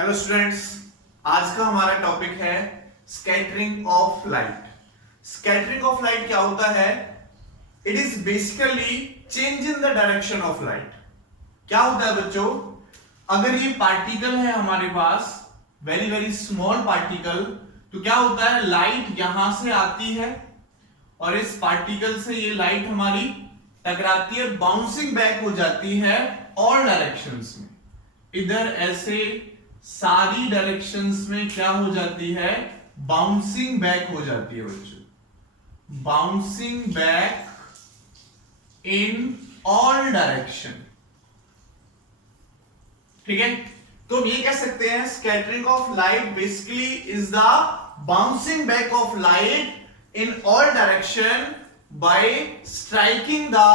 Hello students, आज का हमारा टॉपिक है scattering of light. Scattering of light क्या होता है? It is basically change in the direction of light. क्या होता है बच्चों, अगर ये पार्टिकल है हमारे पास, वेरी वेरी स्मॉल पार्टिकल, तो क्या होता है, लाइट यहां से आती है और इस पार्टिकल से ये लाइट हमारी टकराती है, बाउंसिंग बैक हो जाती है ऑल डायरेक्शंस में। इधर ऐसे सारी डायरेक्शंस में क्या हो जाती है, बाउंसिंग बैक हो जाती है बच्चों, bouncing back in all direction. ठीक है, तो हम ये कह सकते हैं scattering of light basically is the bouncing back of light in all direction by striking the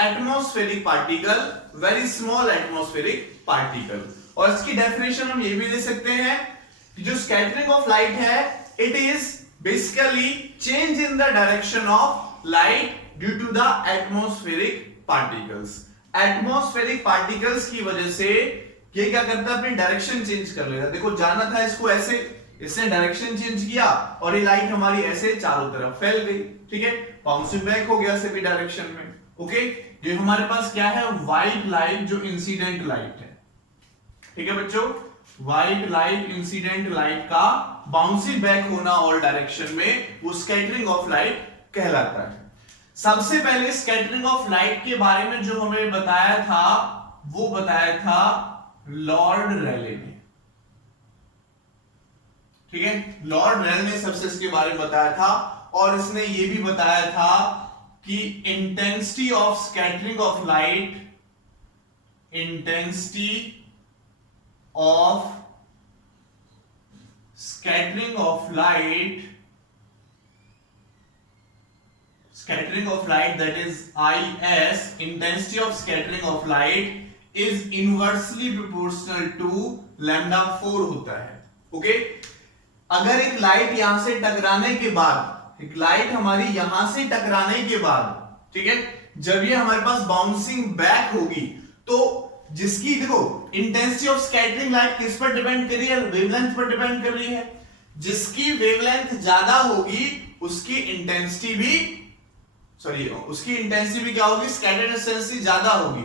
atmospheric particle, very small atmospheric particle. और इसकी डेफिनेशन हम ये भी दे सकते हैं कि जो स्कैटरिंग ऑफ लाइट है, it is basically change in the direction of light due to the atmospheric particles. Atmospheric particles की वजह से ये क्या करता है, अपनी डायरेक्शन चेंज कर लेगा। देखो, जाना था इसको ऐसे, इसने डायरेक्शन चेंज किया और ये लाइट हमारी ऐसे चारों तरफ फैल गई। ठीक है, बाउंसिंग बैक हो गया सभी डायरेक्शन में। ओके, ये हमारे पास क्या है, व्हाइट लाइट जो इंसिडेंट लाइट है। ठीक है बच्चों, व्हाइट लाइट इंसिडेंट लाइट का बाउंसिंग बैक होना ऑल डायरेक्शन में, वो स्कैटरिंग ऑफ लाइट कहलाता है। सबसे पहले स्कैटरिंग ऑफ लाइट के बारे में जो हमें बताया था, वो बताया था लॉर्ड रेले ने। ठीक है, लॉर्ड रेले ने सबसे इसके बारे में बताया था, और इसने ये भी बताया था कि intensity of scattering of light, intensity of scattering of light, that is IS, intensity of scattering of light is inversely proportional to lambda 4 होता है। ओके, अगर एक लाइट यहां से टकराने के बाद, एक लाइट हमारी यहां से टकराने के बाद, ठीक है, जब ये हमारे पास बाउंसिंग बैक होगी, तो जिसकी देखो इंटेंसिटी ऑफ स्कैटरिंग लाइट किस पर डिपेंड कर रही है, वेवलेंथ पर डिपेंड कर रही है। जिसकी वेवलेंथ ज्यादा होगी उसकी इंटेंसिटी भी, उसकी इंटेंसिटी भी क्या होगी, स्कैटर्ड इंटेंसिटी ज्यादा होगी।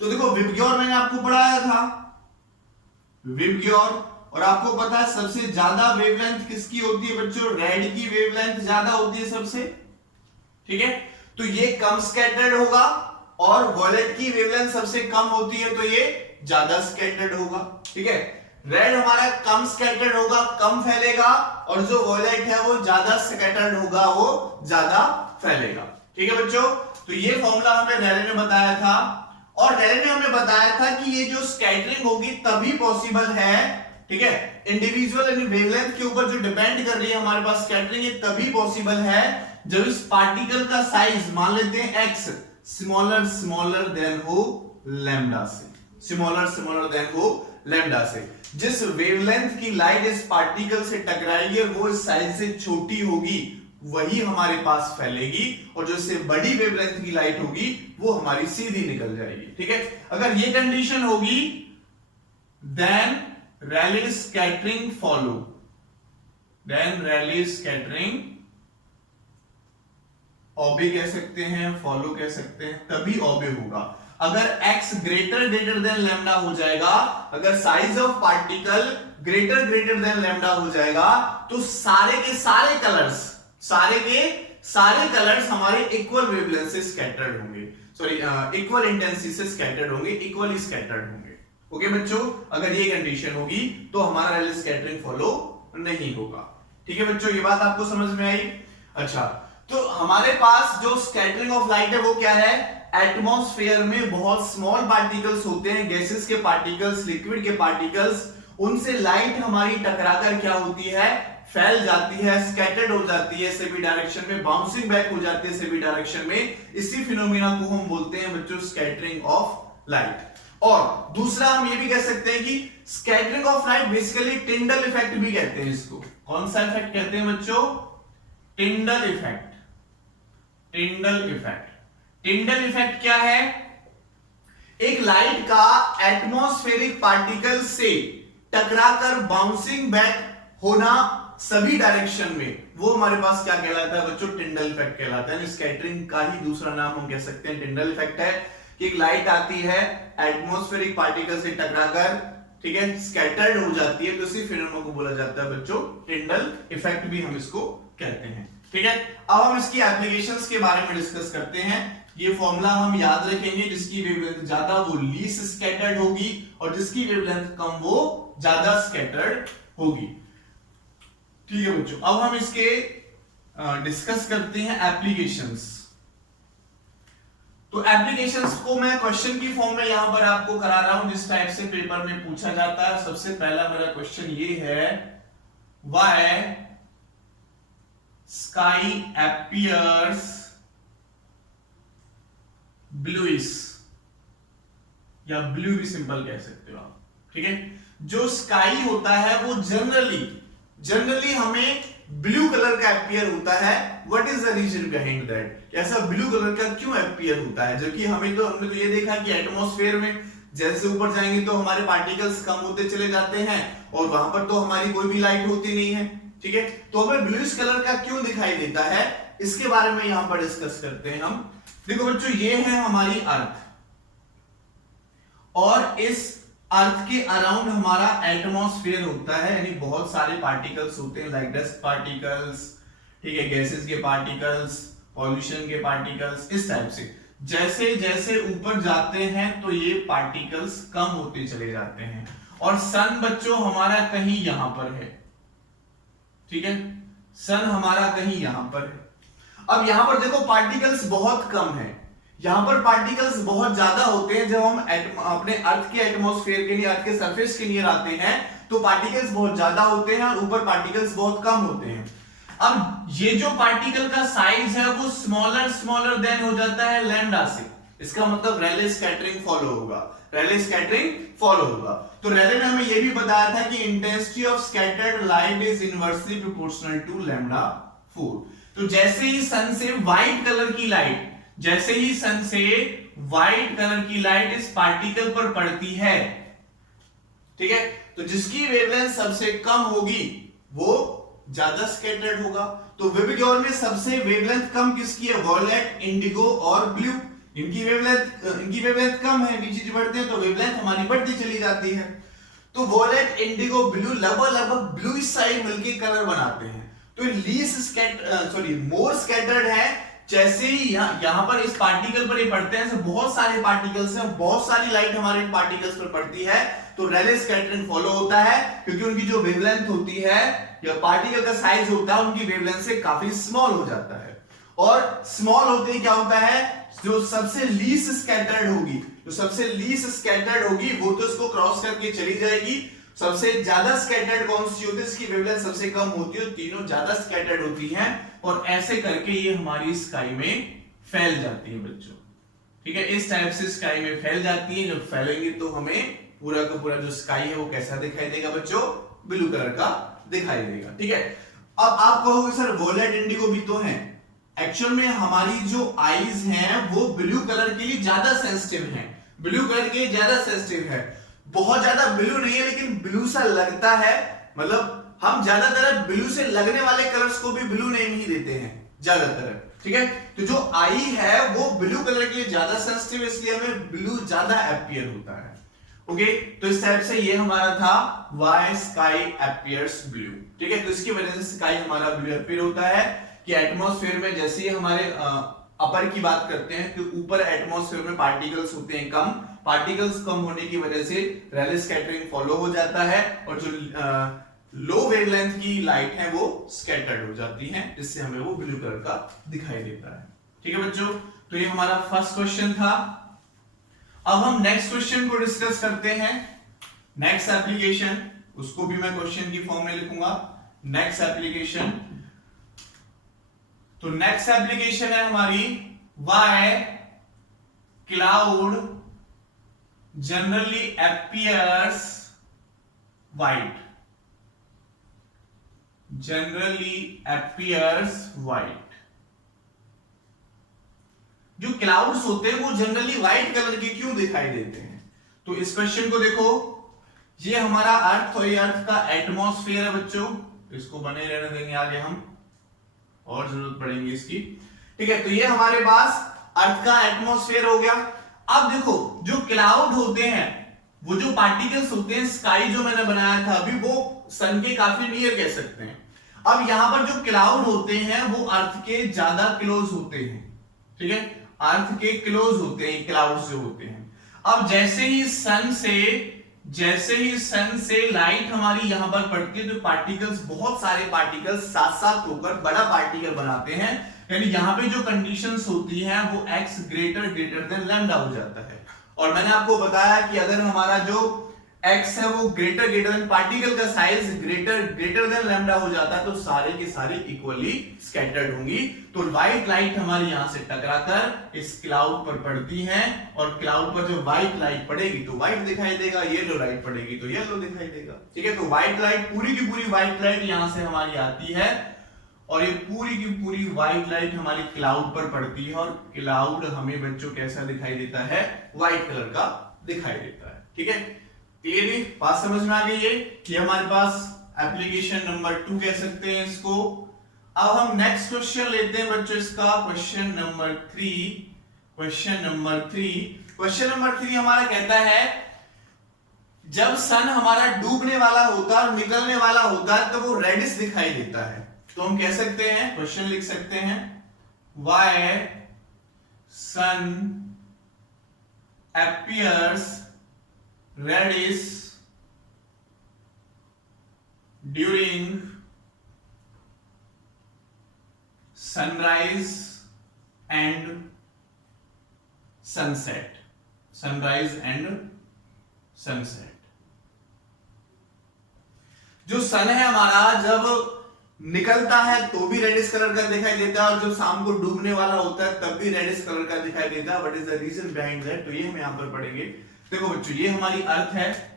तो देखो, विबग्योर मैंने आपको पढ़ाया था, विबग्योर, और आपको पता है सबसे ज्यादा वेवलेंथ किसकी होती है बच्चों, रेड की वेवलेंथ ज्यादा होती है सबसे। ठीक है, तो ये कम स्कैटर्ड होगा, और वॉयलेट की वेवलेंथ सबसे कम होती है, तो ये ज्यादा स्कैटर्ड होगा। ठीक है, रेड हमारा कम स्कैटर्ड होगा, कम फैलेगा, और जो वॉयलेट है वो ज्यादा स्कैटर्ड होगा, वो ज्यादा फैलेगा। ठीक है बच्चों, तो ये फॉर्मूला हमें रेले ने बताया था, और रेले ने हमें बताया था कि ये जो स्कैटरिंग होगी तभी पॉसिबल है, ठीक है, इंडिविजुअल यानी वेवलेंथ के ऊपर जो डिपेंड कर रही है हमारे पास स्कैटरिंग, ये तभी पॉसिबल है जब इस पार्टिकल का साइज मान लेते हैं x, स्मॉलर देन हो लैम्डा से, स्मॉलर देन हो लैम्डा से। जिस वेवलेंथ की लाइट इस पार्टिकल से टकराएगी और वो इस साइज से छोटी होगी, वही हमारे पास फैलेगी, और जो इससे बड़ी वेवलेंथ की लाइट होगी वो हमारी सीधी निकल जाएगी। ठीक है, अगर ये कंडीशन होगी, देन रेले स्कैटरिंग फॉलो, देन रेले स्कैटरिंग ऑबे कह सकते हैं, फॉलो कह सकते हैं, तभी ऑबे होगा। अगर x ग्रेटर देन लैम्डा हो जाएगा, अगर size of particle greater than lambda हो जाएगा, तो सारे के सारे कलर्स हमारे इक्वल वेवलेंथ से स्कैटर्ड होंगे, इक्वल इंटेंसिटी से स्कैटर्ड होंगे, इक्वली स्कैटर्ड होंगे। ओके बच्चों, अगर ये कंडीशन होगी तो हमारा रेले स्कैटरिंग फॉलो नहीं होगा। ठीक है बच्चों, ये बात आपको समझ में आई? अच्छा, तो हमारे पास जो स्कैटरिंग ऑफ लाइट है वो क्या है, एटमॉस्फेयर में बहुत स्मॉल पार्टिकल्स होते हैं, गैसेस के पार्टिकल्स, लिक्विड के पार्टिकल्स, उनसे लाइट हमारी टकराकर क्या होती है, फैल जाती है, स्कैटर्ड हो जाती है सभी डायरेक्शन में, बाउंसिंग बैक हो जाती है सभी डायरेक्शन में। इसी फिनोमेना को हम बोलते हैं बच्चों स्कैटरिंग ऑफ लाइट। और दूसरा हम ये भी कह सकते हैं कि scattering of light basically Tyndall effect भी कहते हैं इसको। कौन सा इफेक्ट कहते हैं बच्चों, टिंडल इफेक्ट। टिंडल इफेक्ट क्या है, एक लाइट का एटमॉस्फेरिक पार्टिकल से टकराकर बाउंसिंग बैक होना सभी डायरेक्शन में, वो हमारे पास क्या कहलाता है बच्चों? टिंडल इफेक्ट कहलाता है। स्कैटरिंग का ही दूसरा नाम हम कह सकते हैं टिंडल इफेक्ट है कि एक लाइट आती है एटमॉस्फेरिक पार्टिकल से टकराकर, ठीक है, स्कैटर्ड हो जाती है, तो इसी फिनोमेनन को बोला जाता है बच्चों टिंडल इफेक्ट भी हम इसको कहते हैं। ठीक है, अब हम इसकी एप्लीकेशंस के बारे में डिस्कस करते हैं। ये फॉर्मूला हम याद रखेंगे, जिसकी वेवलेंथ ज्यादा वो लीस्ट स्कैटर्ड होगी और जिसकी वेवलेंथ कम वो ज्यादा स्कैटर्ड होगी। ठीक है बच्चों, अब हम इसके डिस्कस करते हैं एप्लीकेशंस। तो एप्लीकेशंस को मैं क्वेश्चन की फॉर्म में यहां पर आपको करा रहा हूं, जिस टाइप से पेपर में पूछा जाता है। सबसे पहला मेरा क्वेश्चन ये है, व्हाई स्काई अपीयर्स ब्लूइश, या ब्लू भी सिंपल कह सकते हो आप। ठीक है, जो स्काई होता है वो जनरली हमें ब्लू कलर का अपीयर होता है। What is the reason behind that? ऐसा ब्लू कलर का क्यों अपीयर होता है? जबकि हमने तो ये देखा कि एटमॉस्फेयर में जैसे ऊपर जाएंगे तो हमारे पार्टिकल्स कम होते चले जाते हैं और वहां पर तो हमारी कोई भी लाइट होती नहीं है। ठीक है, तो हमें ब्लूइश कलर का क्यों दिखाई देता है, इसके बारे में यहां पर डिस्कस करते हैं हम। देखो बच्चों, ये है हमारी अर्थ और इस अर्थ के अराउंड हमारा एटमॉस्फेयर होता है, यानी बहुत सारे पार्टिकल्स होते हैं, लाइक डस्ट पार्टिकल्स, ठीक है, गैसेस के पार्टिकल्स, पॉल्यूशन के पार्टिकल्स, इस टाइप से। जैसे जैसे ऊपर जाते हैं तो ये पार्टिकल्स कम होते चले जाते हैं। और सन बच्चों हमारा कहीं यहां पर है, ठीक है, सन हमारा कहीं यहां पर है। अब यहां पर देखो पार्टिकल्स बहुत कम है, यहां पर पार्टिकल्स बहुत ज्यादा होते हैं। जब हम अपने अर्थ के एटमॉस्फेयर के लिए, अर्थ के सरफेस के नियर आते हैं तो पार्टिकल्स बहुत ज्यादा होते हैं और ऊपर पार्टिकल्स बहुत कम होते हैं। अब ये जो पार्टिकल का साइज है वो स्मॉलर देन हो जाता है लैम्डा से। इसका मतलब रेले स्कैटरिंग फॉलो होगा, रेले स्कैटरिंग फॉलो होगा। तो रेले ने हमें यह भी बताया था कि intensity of scattered light is inversely proportional to lambda 4। तो जैसे ही सन से व्हाइट कलर की लाइट, जैसे ही सन से व्हाइट कलर की लाइट इस पार्टिकल पर पड़ती है, ठीक है, तो जिसकी वेवलेंथ सबसे कम होगी वो ज्यादा स्कैटर्ड होगा। तो विबग्योर में सबसे वेवलेंथ कम किसकी है? वॉयलेट, इंडिगो और ब्लू। इनकी वेवलेंथ कम है, नीचे बढ़ते हैं तो वेवलेंथ हमारी बढ़ती चली जाती है। तो वॉयलेट, इंडिगो, ब्लू लगभग ब्लू साइड मिलके कलर बनाते हैं। तो मोर स्कैटर्ड है। जैसे ही यहां पर इस पार्टिकल पर ये पड़ते हैं, बहुत सारे पार्टिकल्स हैं, बहुत सारी लाइट हमारे पार्टिकल्स पर पड़ती है, तो रेले स्कैटरिंग फॉलो होता है, क्योंकि उनकी जो वेवलेंथ होती है या पार्टिकल का साइज होता है उनकी वेवलेंथ से काफी स्मॉल हो जाता है। और स्मॉल होते ही क्या होता है, जो सबसे लीस्ट स्कैटर्ड होगी, जो सबसे लीस्ट स्कैटर्ड होगी वो तो इसको क्रॉस करके चली जाएगी। सबसे ज्यादा स्कैटर्ड कौन सी होती है? इसकी वेवलेंथ सबसे कम होती है, तीनों ज्यादा स्कैटर्ड होती हैं और ऐसे करके ये हमारी स्काई में फैल जाती है बच्चों। ठीक है, इस टाइप से स्काई में फैल जाती है। जब फैलेंगी तो हमें पूरा का पूरा जो स्काई है वो कैसा दिखाई देगा बच्चों? ब्लू कलर का दिखाई देगा। ठीक है, अब आप कहोगे सर वॉयलेट, इंडिगो भी तो हैं। एक्चुअल में हमारी जो आईज हैं वो ब्लू कलर के लिए ज्यादा सेंसिटिव हैं, ब्लू कलर के लिए ज्यादा सेंसिटिव है। बहुत ज्यादा ब्लू नहीं है लेकिन ब्लू सा लगता है, मतलब हम ज्यादातर ब्लू से लगने वाले कलर्स को भी ब्लू नेम ही देते हैं ज्यादातर। ठीक है, तो जो आई है वो ब्लू कलर के लिए ज्यादा सेंसिटिव, इसलिए हमें ब्लू ज्यादा अपीयर होता है। ओके, तो इस टाइप से ये हमारा था व्हाई स्काई अपीयर्स ब्लू। ठीक है, तो इसकी वजह से स्काई हमारा ब्लू अपीयर होता है कि एटमॉस्फेयर में जैसे ही हमारे अपर की बात करते हैं तो ऊपर एटमॉस्फेयर में पार्टिकल्स होते हैं कम, पार्टिकल्स कम होने की वजह से रेले स्कैटरिंग फॉलो हो जाता है और जो लो वेवलेंथ की लाइट है वो स्कैटर्ड हो जाती है, जिससे हमें वो ब्लू कलर का दिखाई देता है। ठीक है बच्चों, तो ये हमारा फर्स्ट क्वेश्चन था। अब हम नेक्स्ट क्वेश्चन को डिस्कस करते हैं। नेक्स्ट एप्लीकेशन, उसको भी मैं क्वेश्चन की फॉर्म में लिखूंगा। नेक्स्ट एप्लीकेशन, तो नेक्स्ट एप्लीकेशन है हमारी why cloud generally appears white, generally appears white. जो क्लाउड्स होते हैं वो जनरली व्हाइट कलर के क्यों दिखाई देते हैं? तो इस क्वेश्चन को देखो, ये हमारा अर्थ और ये अर्थ का एटमॉस्फेयर है बच्चों, इसको बने रहने देंगे, आगे हम और जरूरत पड़ेगी इसकी। ठीक है, तो ये हमारे पास अर्थ का एटमॉस्फेयर हो गया। अब देखो जो क्लाउड होते हैं, वो जो पार्टिकल्स होते हैं, स्काई जो मैंने बनाया था अभी, वो सन के काफी नियर कह सकते हैं। अब यहां पर जो क्लाउड होते हैं वो अर्थ के ज्यादा क्लोज होते हैं। ठीक है, अर्थ के क्लोज होते हैं क्लाउड जो होते हैं। अब जैसे ही सन से लाइट हमारी यहां पर पड़ती है, तो पार्टिकल्स, बहुत सारे पार्टिकल्स साथ साथ होकर बड़ा पार्टिकल बनाते हैं। यानी यहां पे जो कंडीशंस होती हैं वो x ग्रेटर देन लैम्डा हो जाता है। और मैंने आपको बताया कि अगर हमारा जो x है वो ग्रेटर देन, पार्टिकल का साइज ग्रेटर देन लैम्डा हो जाता है, तो सारे के सारे इक्वली स्कैटर्ड होंगी। तो व्हाइट लाइट हमारी यहां से टकराकर इस क्लाउड पर पड़ती है, और क्लाउड पर जो व्हाइट लाइट पड़ेगी तो व्हाइट दिखाई देगा, येलो लाइट पड़ेगी तो येलो दिखाई देगा। ठीक है, तो व्हाइट लाइट, पूरी की पूरी व्हाइट लाइट यहां से हमारी आती है, और ये पूरी की पूरी व्हाइट लाइट हमारी क्लाउड पर पड़ती है, और क्लाउड हमें बच्चों कैसा दिखाई देता है, व्हाइट कलर का दिखाई देता है। ठीक है, क्लियरली बात समझ में आ गई है। ये हमारे पास एप्लीकेशन नंबर 2 कह सकते हैं इसको। अब हम नेक्स्ट क्वेश्चन लेते हैं बच्चों इसका, क्वेश्चन नंबर 3। क्वेश्चन नंबर 3 हमारा कहता है, जब सन हमारा डूबने वाला होता है और निकलने वाला होता है तो वो रेडिश दिखाई देता है। तो हम कह सकते हैं, क्वेश्चन लिख सकते हैं, Y sun appears reddish during sunrise and sunset. जो सन है हमारा जब निकलता है तो भी रेडिश कलर का दिखाई देता है, और जब शाम को डूबने वाला होता है तब भी रेडिश कलर का दिखाई देता है। What is the reason behind that? तो ये हम यहां पर पढ़ेंगे। देखो बच्चों, ये हमारी अर्थ है,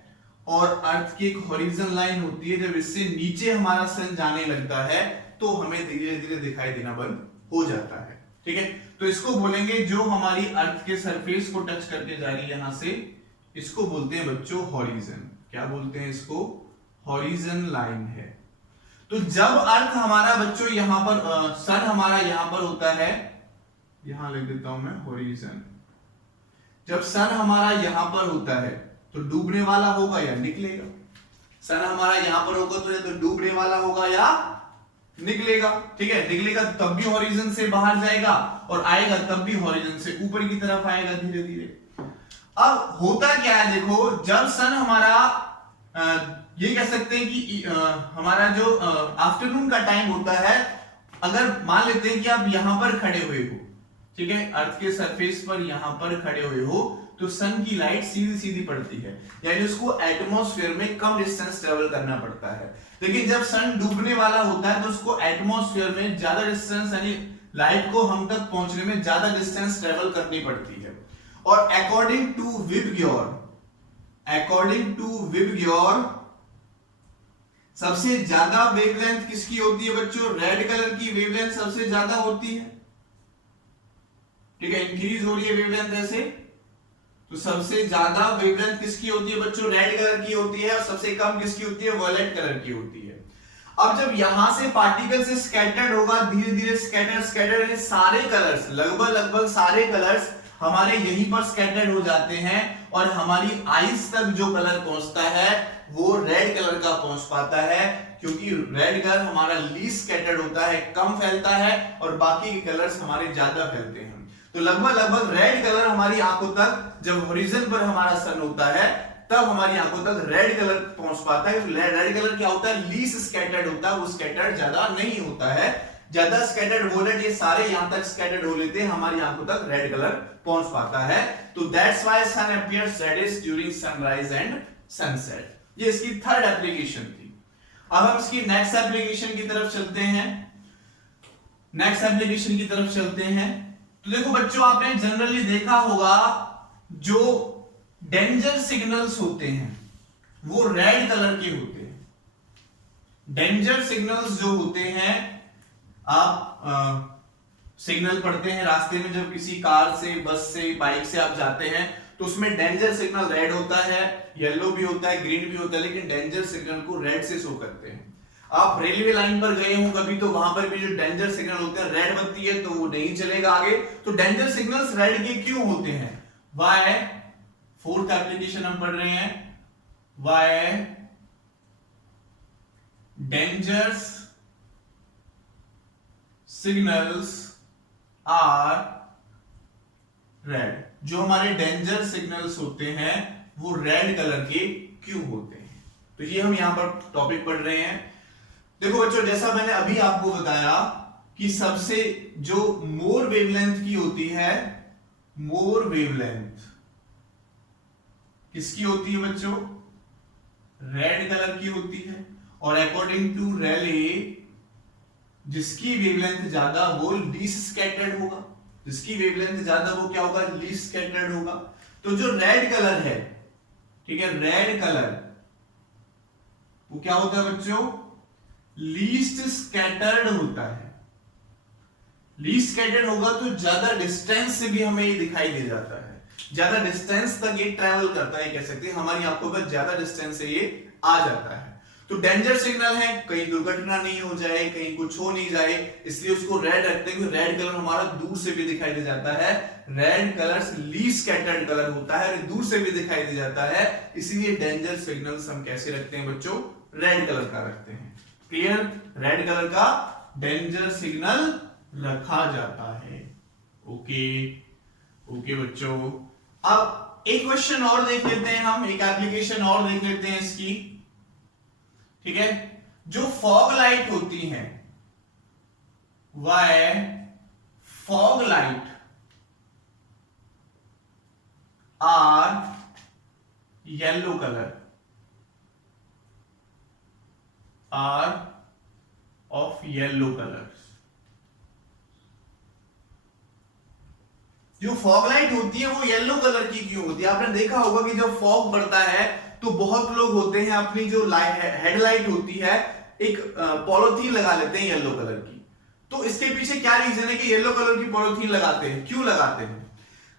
और अर्थ की एक हॉरिजॉन्टल लाइन होती है, जब इससे नीचे हमारा सन जाने लगता है तो हमें धीरे धीरे दिखाई देना बंद हो जाता है। ठीक है, तो इसको बोलेंगे, जो हमारी अर्थ के सरफेस को टच करके जा रही है यहां से, इसको बोलते हैं बच्चों हॉरिजन। क्या बोलते हैं इसको? हॉरिजॉन्टल लाइन है। तो जब अर्थ हमारा बच्चों यहां पर, सन हमारा यहां पर होता है, यहां लिख देता हूं मैं हॉरिजॉन। जब सन हमारा यहां पर होता है तो डूबने वाला होगा या निकलेगा? सन हमारा यहां पर होगा तो या तो डूबने वाला होगा या निकलेगा। ठीक है, निकलेगा तब भी हॉरिजॉन से बाहर जाएगा, और आएगा तब भी हॉरिजॉन से ऊपर की तरफ आएगा धीरे धीरे। अब होता क्या है, देखो, जब सन हमारा ये कह सकते हैं कि हमारा जो आफ्टरनून का टाइम होता है, अगर मान लेते हैं कि आप यहां पर खड़े हुए हो, ठीक है, अर्थ के सरफेस पर यहां पर खड़े हुए हो, तो सन की लाइट सीधी सीधी पड़ती है, यानी उसको एटमॉस्फेयर में कम डिस्टेंस ट्रेवल करना पड़ता है। लेकिन जब सन डूबने वाला होता है तो उसको एटमॉस्फेयर में ज्यादा डिस्टेंस, यानी लाइट को हम तक पहुंचने में ज्यादा डिस्टेंस ट्रेवल करनी पड़ती है। और अकॉर्डिंग टू विबग्योर सबसे ज्यादा वेवलेंथ किसकी होती है बच्चों? रेड कलर की वेवलेंथ सबसे ज्यादा होती है। ठीक है, इंक्रीज हो रही है वेवलेंथ ऐसे, तो सबसे ज्यादा वेवलेंथ किसकी होती है बच्चों? रेड कलर की होती है, और सबसे कम किसकी होती है? वॉयलेट कलर की होती है। अब जब यहां से पार्टिकल से स्कैटर्ड होगा, धीरे धीरे स्कैटर्ड सारे कलर्स, लगभग सारे कलर्स हमारे यहीं पर स्कैटर्ड हो जाते हैं, और हमारी आईज तक जो कलर पहुंचता है वो रेड कलर का पहुंच पाता है, क्योंकि रेड कलर हमारा लीस्ट स्कैटर्ड होता है, कम फैलता है, और बाकी के कलर्स हमारे ज्यादा फैलते हैं। तो लगभग रेड कलर हमारी आंखों तक, जब हॉरिजॉन पर हमारा सन होता है तब हमारी आंखों तक रेड कलर पहुंच पाता है। रेड कलर क्या होता है? लीस्ट स्कैटर्ड होता है, वो स्कैटर्ड ज्यादा नहीं होता है। ज्यादा स्कैटर्ड वॉयलेट ये सारे यहां तक स्कैटर्ड हो लेते हैं, हमारी आंखों तक रेड कलर पहुंच पाता है। तो that's why sun appears reddish during sunrise and sunset. ये इसकी थर्ड एप्लीकेशन थी। अब हम इसकी नेक्स्ट एप्लीकेशन की तरफ चलते हैं। तो देखो बच्चों, आपने जनरली देखा होगा जो डेंजर सिग्नल्स होते हैं वो रेड कलर के होते हैं। डेंजर सिग्नल्स जो होते हैं, आप सिग्नल पढ़ते हैं रास्ते में, जब किसी कार से, बस से, बाइक से आप जाते हैं तो उसमें डेंजर सिग्नल रेड होता है, येलो भी होता है, ग्रीन भी होता है, लेकिन डेंजर सिग्नल को रेड से शो करते हैं। आप रेलवे लाइन पर गए हो कभी तो वहां पर भी जो डेंजर सिग्नल होते हैं, रेड बत्ती है तो वो नहीं चलेगा आगे। तो डेंजर सिग्नल्स रेड के क्यों होते हैं? वाई, फोर्थ एप्लीकेशन हम पढ़ रहे हैं, why danger signals are red. जो हमारे डेंजर सिग्नल्स होते हैं वो रेड कलर के क्यों होते हैं? तो ये हम यहां पर टॉपिक पढ़ रहे हैं। देखो बच्चों, जैसा मैंने अभी आपको बताया कि सबसे जो मोर वेवलेंथ की होती है, मोर वेवलेंथ किसकी होती है बच्चों? रेड कलर की होती है। और अकॉर्डिंग टू रेले जिसकी वेवलेंथ ज्यादा वो लीस्ट स्कैटर्ड होगा, जिसकी वेवलेंथ ज्यादा वो क्या होगा? लीस्ट स्कैटर्ड होगा। तो जो रेड कलर है, ठीक है, रेड कलर वो क्या होता है बच्चों? लीस्ट स्कैटर्ड होता है। लीस्ट स्कैटर्ड होगा तो ज्यादा डिस्टेंस से भी हमें ये दिखाई दे जाता है, ज्यादा डिस्टेंस तक ये ट्रैवल करता है, कह सकते हैं हमारी आंखों पर ज्यादा डिस्टेंस से ये आ जाता है। तो डेंजर सिग्नल है, कहीं दुर्घटना नहीं हो जाए, कहीं कुछ हो नहीं जाए, इसलिए उसको रेड रखते हैं। रेड कलर हमारा दूर से भी दिखाई दे जाता है, red colour least scattered colour होता है, दूर से भी दिखाई दे जाता है, इसीलिए डेंजर सिग्नल्स हम कैसे रखते हैं बच्चों? रेड कलर का रखते हैं। क्लियर? रेड कलर का डेंजर सिग्नल रखा जाता है। ओके ओके बच्चों, अब एक क्वेश्चन और देख लेते हैं हम, एक एप्लीकेशन और देख लेते हैं इसकी, ठीक है। जो फॉग लाइट होती है, वह fog light are yellow colour, are of yellow colour. जो फॉग लाइट होती है वो येलो कलर की क्यों होती है? आपने देखा होगा कि जब फॉग बढ़ता है तो बहुत लोग होते हैं अपनी जो हेडलाइट होती है एक पॉलिथीन लगा लेते हैं येलो कलर की। तो इसके पीछे क्या रीजन है कि येलो कलर की पॉलिथीन लगाते हैं? क्यों लगाते हैं?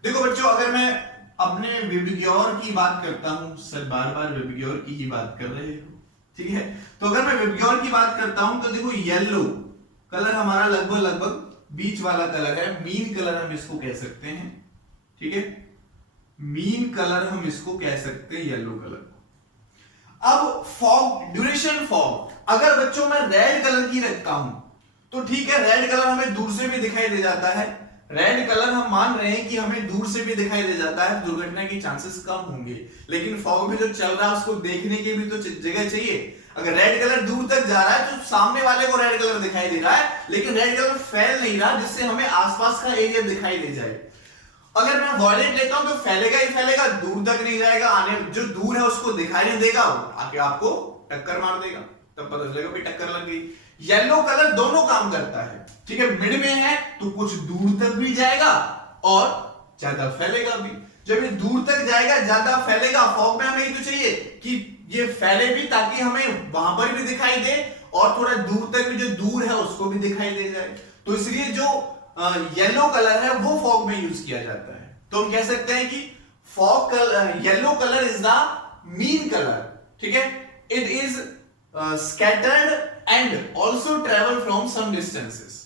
देखो बच्चों, अगर मैं अपने विबग्योर की बात करता हूं, सर बार बार विबग्योर की ही बात कर रहे हो, ठीक है, तो अगर मैं विबग्योर की बात करता हूं तो देखो येलो कलर हमारा लगभग बीच वाला कलर है, मीन कलर हम इसको कह सकते हैं, ठीक है, मीन कलर हम इसको कह सकते हैं येलो कलर। अब फॉग, ड्यूरेशन फॉग, अगर बच्चों मैं रेड कलर की रखता हूं तो ठीक है, रेड कलर हमें दूर से भी दिखाई दे जाता है, रेड कलर हम मान रहे हैं कि हमें दूर से भी दिखाई दे जाता है, दुर्घटना के चांसेस कम होंगे, लेकिन फॉग में जो चल रहा है उसको देखने की भी तो जगह चाहिए। अगर रेड कलर दूर तक जा रहा है तो सामने वाले को रेड कलर दिखाई दे रहा है, लेकिन रेड कलर फैल नहीं रहा जिससे हमें आसपास का एरिया दिखाई दे जाए। अगर मैं वॉयलेट लेता हूं तो फैलेगा ही फैलेगा, दूर तक नहीं जाएगा, आने जो दूर है उसको दिखाई नहीं देगा, आके आपको टक्कर मार देगा, तब पता चलेगा कि टक्कर लग गई। येलो कलर दोनों काम करता है, ठीक है, मिड में है तो कुछ दूर तक भी जाएगा और ज्यादा फैलेगा भी। जब ये दूर तक जाएगा, ज्यादा फैलेगा, फॉग में हमें ये तो चाहिए कि ये फैले भी ताकि हमें वहां पर भी दिखाई दे और थोड़ा दूर तक भी जो दूर है उसको भी दिखाई दे जाए। तो इसलिए जो येलो कलर है वो फॉग में यूज किया जाता है। तो हम कह सकते हैं कि fog colour, yellow colour is the mean colour, ठीक है, it is scattered and also travel from some distances,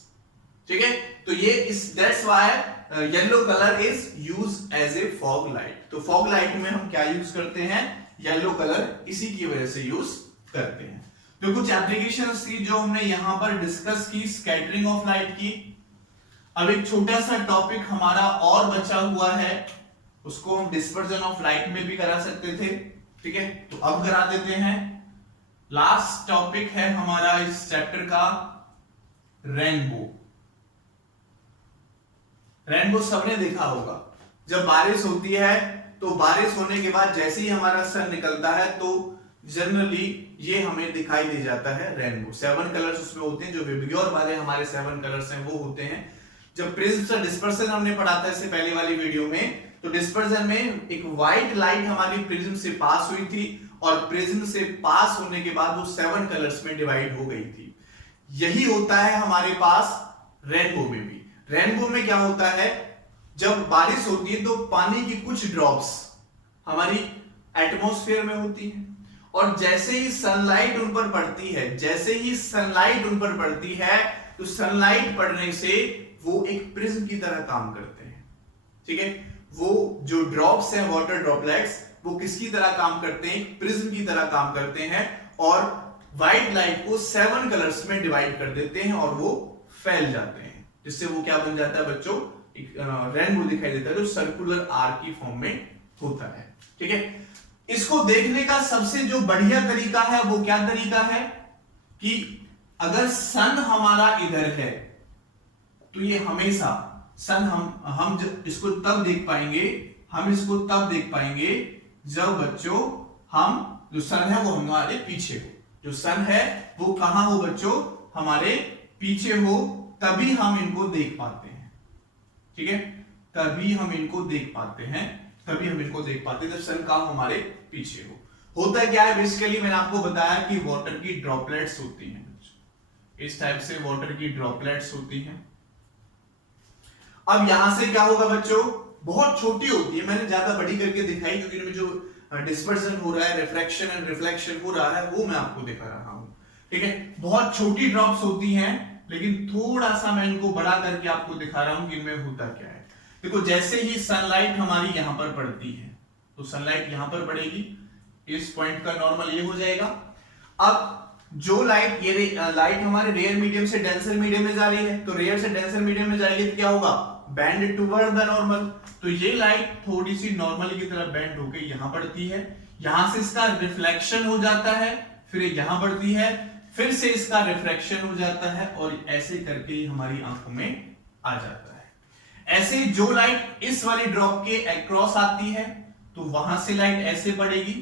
ठीक है। तो ये इस that's why yellow colour is use as a fog light. तो फॉग लाइट में हम क्या यूज करते हैं? येलो कलर, इसी की वजह से यूज करते हैं। तो कुछ एप्लीकेशंस थी जो हमने यहां पर डिस्कस की स्कैटरिंग ऑफ लाइट की। अब एक छोटा सा टॉपिक हमारा और बचा हुआ है, उसको हम डिस्पर्जन ऑफ लाइट में भी करा सकते थे, ठीक है, तो अब करा देते हैं। लास्ट टॉपिक है हमारा इस चैप्टर का रेनबो। रेनबो सबने देखा होगा, जब बारिश होती है तो बारिश होने के बाद जैसे ही हमारा सन निकलता है तो जनरली ये हमें दिखाई दे जाता है रेनबो। 7 कलर्स उसमें होते हैं, जो विबग्योर वाले हमारे 7 कलर्स हैं वो होते हैं। जब प्रिज्म से डिस्पर्सन हमने पढ़ा था इससे पहले वाली वीडियो में, तो डिस्पर्सन में एक व्हाइट लाइट हमारी प्रिज्म से पास हुई थी और प्रिज्म से पास होने के बाद वो 7 कलर्स में डिवाइड हो गई थी। यही होता है हमारे पास रेनबो में भी। रेनबो में क्या होता है, जब बारिश होती है तो पानी की कुछ ड्रॉप्स हमारी एटमॉस्फेयर में होती है, और जैसे ही सनलाइट उन पर पड़ती है, जैसे ही सनलाइट उन पर पड़ती है, तो सनलाइट पड़ने से वो एक प्रिज्म की तरह काम करते हैं। ठीक है, वो जो ड्रॉप्स हैं, वाटर ड्रॉपलेट्स, वो किसकी तरह काम करते हैं? एक प्रिज्म की तरह काम करते हैं, और व्हाइट लाइट को 7 कलर्स में डिवाइड कर देते हैं और वो फैल जाते हैं, जिससे वो क्या बन जाता है बच्चों? एक रेनबो दिखाई देता है जो सर्कुलर आर्क की फॉर्म में होता है। ठीक है, इसको देखने का सबसे जो बढ़िया तरीका है वो क्या तरीका है कि अगर सन हमारा इधर है तो ये हमेशा सन हम इसको तब देख पाएंगे, हम इसको तब देख पाएंगे जब बच्चों हम जो सन है वो हमारे पीछे हो। जो सन है वो कहां हो बच्चों? हमारे पीछे हो, तभी हम इनको देख पाते हैं। ठीक है, तभी हम इनको देख पाते हैं, तभी हम इनको देख पाते हैं जब सन का हमारे पीछे हो। होता क्या है बेसिकली, मैंने आपको बताया कि वाटर की ड्रॉपलेट्स होती हैं, इस टाइप से वाटर की ड्रॉपलेट्स होती हैं। अब यहां से क्या होगा बच्चों? बहुत छोटी होती है, मैंने ज्यादा बड़ी करके दिखाई क्योंकि इनमें जो डिस्पर्सन हो रहा है, रिफ्रैक्शन एंड रिफ्लेक्शन हो रहा है, वो मैं आपको दिखा रहा हूं। ठीक है, बहुत छोटी ड्रॉप्स होती हैं, लेकिन थोड़ा सा मैं इनको बड़ा करके आपको दिखा रहा हूं कि इनमें होता क्या है। देखो, जैसे ही सनलाइट हमारी यहां पर पड़ती है तो सनलाइट यहां पर पड़ेगी, इस पॉइंट का नॉर्मल ये हो जाएगा। अब जो लाइट, ये लाइट हमारे रेयर मीडियम से डेंसर मीडियम में जा रही है, तो रेयर से डेंसर मीडियम में जाएगी तो क्या होगा? Bend toward the normal. तो ये लाइट थोड़ी सी नॉर्मल की तरफ बेंड होकर यहां पड़ती है, यहां से इसका रिफ्लेक्शन हो जाता है, फिर यहां पड़ती है, फिर से इसका रिफ्रैक्शन हो जाता है, और ऐसे करके हमारी आंखों में आ जाता है। ऐसे जो लाइट इस वाली ड्रॉप के अक्रॉस आती है तो वहां से लाइट ऐसे पड़ेगी।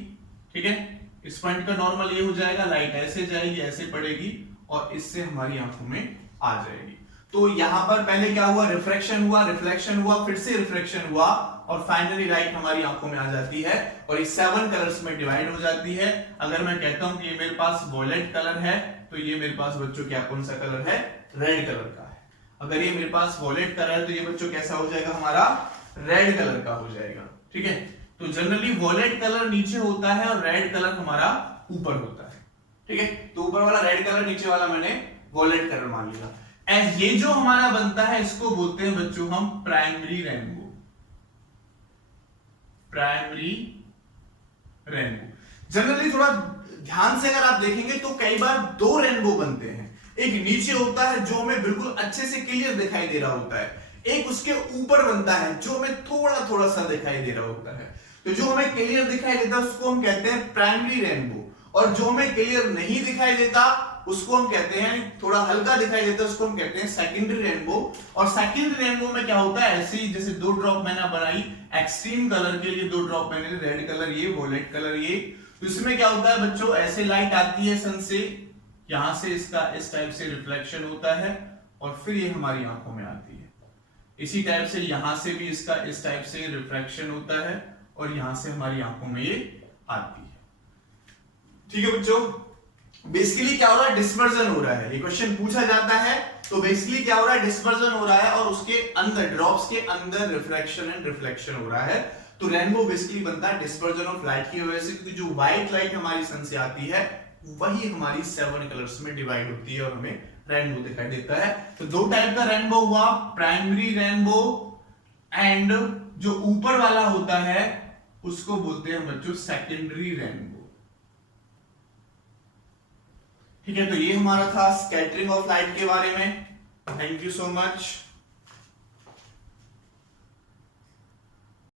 ठीक है, इस पॉइंट का नॉर्मल ये हो जाएगा, लाइट ऐसे जाएगी, ऐसे पड़ेगी, और इससे हमारी आंखों में आ जाएगी। तो यहां पर पहले क्या हुआ? रिफ्रैक्शन हुआ, रिफ्लेक्शन हुआ, फिर से रिफ्रैक्शन हुआ, और फाइनली लाइट हमारी आंखों में आ जाती है, और ये 7 कलर्स में डिवाइड हो जाती है। अगर मैं कहता हूं कि ये मेरे पास वॉयलेट कलर है, तो ये मेरे पास बच्चों क्या, कौन सा कलर है? रेड कलर का है। अगर ये मेरे पास वॉयलेट कलर है तो ये बच्चों कैसा हो जाएगा? हमारा रेड कलर का हो जाएगा। ठीक है, तो जनरली वॉयलेट कलर नीचे होता है और रेड कलर हमारा ऊपर होता है। ठीक है, तो ऊपर वाला रेड कलर, नीचे वाला मैंने वॉयलेट कलर मान लिया। ये जो हमारा बनता है इसको बोलते हैं बच्चों हम primary rainbow. Primary rainbow generally थोड़ा ध्यान से अगर आप देखेंगे तो कई बार 2 रेनबो बनते हैं। एक नीचे होता है जो हमें बिल्कुल अच्छे से क्लियर दिखाई दे रहा होता है, एक उसके ऊपर बनता है जो हमें थोड़ा थोड़ा सा दिखाई दे रहा होता है। तो जो हमें क्लियर दिखाई देता है उसको हम कहते हैं प्राइमरी रेनबो, और जो हमें क्लियर नहीं दिखाई देता उसको हम कहते हैं, थोड़ा हल्का दिखाई देता है, उसको हम कहते हैं सेकेंडरी रेनबो। और सेकेंडरी रेनबो में क्या होता है? ऐसे ही जैसे 2 ड्रॉप मैंने बनाई एक्सट्रीम कलर के लिए, 2 ड्रॉप मैंने रेड कलर ये, वॉयलेट कलर ये, तो इसमें क्या होता है बच्चों? ऐसे लाइट आती है सन से, यहां से इसका इस टाइप से रिफ्लेक्शन होता है, और फिर ये हमारी आंखों में आती है। इसी टाइप से यहां से भी इसका इस टाइप से रिफ्लेक्शन होता है, और यहां से हमारी आंखों में ये आती है। ठीक है बच्चों, बेसिकली क्या हो रहा है? डिस्पर्जन हो रहा है। ये क्वेश्चन पूछा जाता है तो बेसिकली क्या हो रहा है? डिस्पर्जन हो रहा है, और उसके अंदर, ड्रॉप्स के अंदर रिफ्रैक्शन एंड रिफ्लेक्शन हो रहा है। तो रेनबो बेसिकली बनता है डिस्पर्जन ऑफ लाइट की वजह से, क्योंकि जो व्हाइट लाइट हमारी सन से आती है वही हमारी 7 कलर्स में डिवाइड होती है और हमें रेनबो दिखाई देता है। तो 2 टाइप का रेनबो हुआ, प्राइमरी रेनबो, एंड जो ऊपर वाला होता है उसको बोलते हैं बच्चों सेकेंडरी रेनबो। ठीक है, तो ये हमारा था स्कैटरिंग ऑफ लाइट के बारे में। Thank you so much.